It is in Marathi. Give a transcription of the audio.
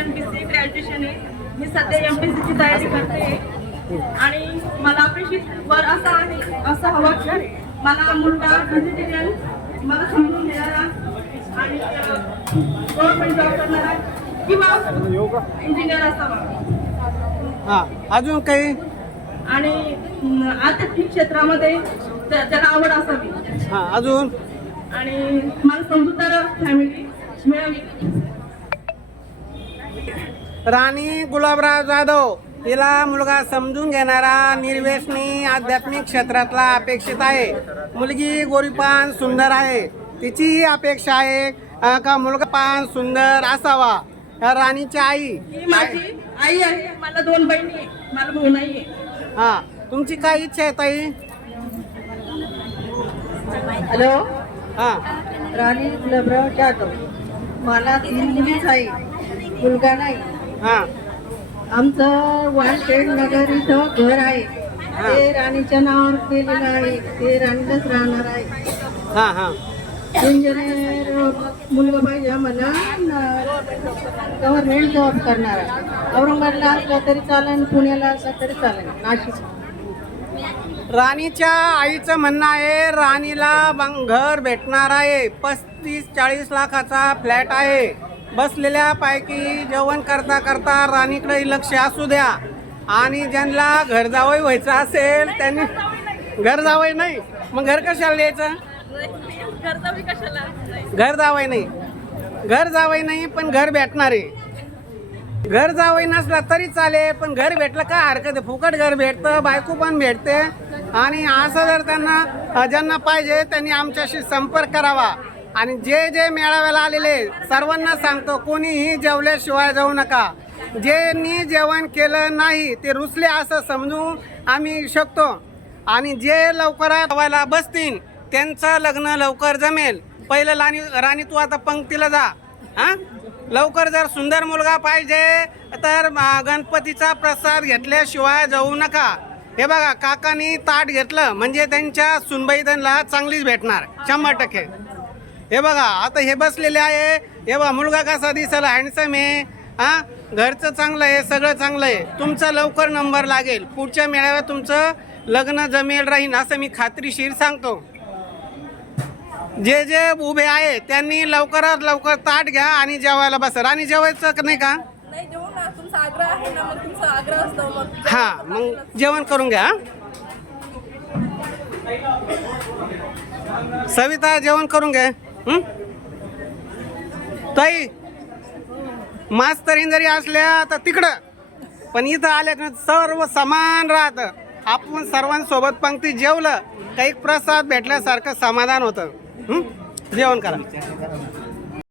शिक्षण बी सी ग्रॅज्युएशन आहे. मी सध्या एम पी ची तयारी करते. आणि मला अपेक्षित वर असा आहे असं हवं की मला मुलगा व्हेजिटेरियन मला समजून घेणारा आणि गव्हर्नमेंट जॉब करणारा किंवा इंजिनियर असावा. हा अजून काही? आणि आध्यात्मिक क्षेत्रामध्ये त्या- त्याला आवड असावी. अजून? आणि मला समजूतदार फॅमिली मिळावी. राणी गुलाबराव जाधव तिला मुलगा समजून घेणारा निर्व्यसनी आध्यात्मिक क्षेत्रातला अपेक्षित आहे. मुलगी गोरीपान सुंदर आहे. तिची ही अपेक्षा आहे का मुलगा पान सुंदर असावा. राणीची आई. ही माझी आई आहे. मला दोन बहिणी आहे. मला भाऊ नाही आहे. हा तुमची काय इच्छा आहे ताई? हॅलो? हा. राणी गुलाबराव जाधव. मला तीन मुलीच आहे. मुलगा नाही. हा. आमचं वानखेड नगर इथं घर आहे. ते राणीच्या नावावर केलेलं आहे. ते राणीलाच राहणार आहे. हा हा. इंजिनियर मुलगा पाहिजे आम्हाला गव्हर्नमेंट जॉब करणारा औरंगाबादला असला तरी चालेल पुण्याला असला तरी चालेल. नाशिक. राणीच्या आईचं म्हणणं आहे राणीला बंग- घर भेटणार आहे. पस्तीस चाळीस लाखाचा फ्लॅट आहे. बसलेल्या पायकी जेवण करता करता राणीकडे लक्ष असू द्या. आणि ज्यांना घर जावई व्हायचं असेल त्यांनी घर जावई नाही. मग घर कशाला द्यायचं? कर्जावी कशाला घर जावई नाही. घर जावई नाही पण घर भेटणार आहे. घर जावई नसला तरी चालेल पण घर भेटलं काय हरकत आहे. फुकट घर भेटतं बायको पण भेटते. आणि असं जर त्यांना ज्यांना पाहिजे त्यांनी आमच्याशी संपर्क करावा. आणि जे जे मेळाव्याला आलेले सर्वांना सांगतो कोणीही जेवल्याशिवाय जाऊ नका. ज्यांनी जेवण केलं नाही ते रुसले असं समजून आम्ही शकतो. आणि जे लवकरात व्हायला बसतील त्यांचं लग्न लवकर जमेल. पहिलं राणी राणी तू आता पंक्तीला जा. हां? लवकर जर सुंदर मुलगा पाहिजे तर गणपतीचा प्रसाद घेतल्याशिवाय जाऊ नका. हे बघा काकानी ताट घेतलं म्हणजे त्यांच्या सुनबाई चांगलीच भेटणार. शंभर टक्के. हे बघा आता हे बसलेले आहे. हे बघा मुलगा कसा दिसायला हँडसम आहे. हा? घरचं चांगलं आहे सगळं चांगलं आहे. तुमचा लवकर नंबर लागेल. पुढच्या मेळाव्यात तुमचं लग्न जमेल राहील असं मी खात्रीशीर सांगतो. जे जे उभे आहे त्यांनी लवकरात लवकर ताट घ्या आणि जेवायला बसा. आणि जेवायचं नाही का? हा मग जेवण करून घ्या हा? सविता जेवण करून घे. हं? ताई मास्तरीन जरी असल्या तर तिकडं. पण इथं आल्या की सर्व समान राहतं. आपण सर्वांसोबत पंक्ती जेवलं काही प्रसाद भेटल्यासारखं समाधान होतं. जेवण करा.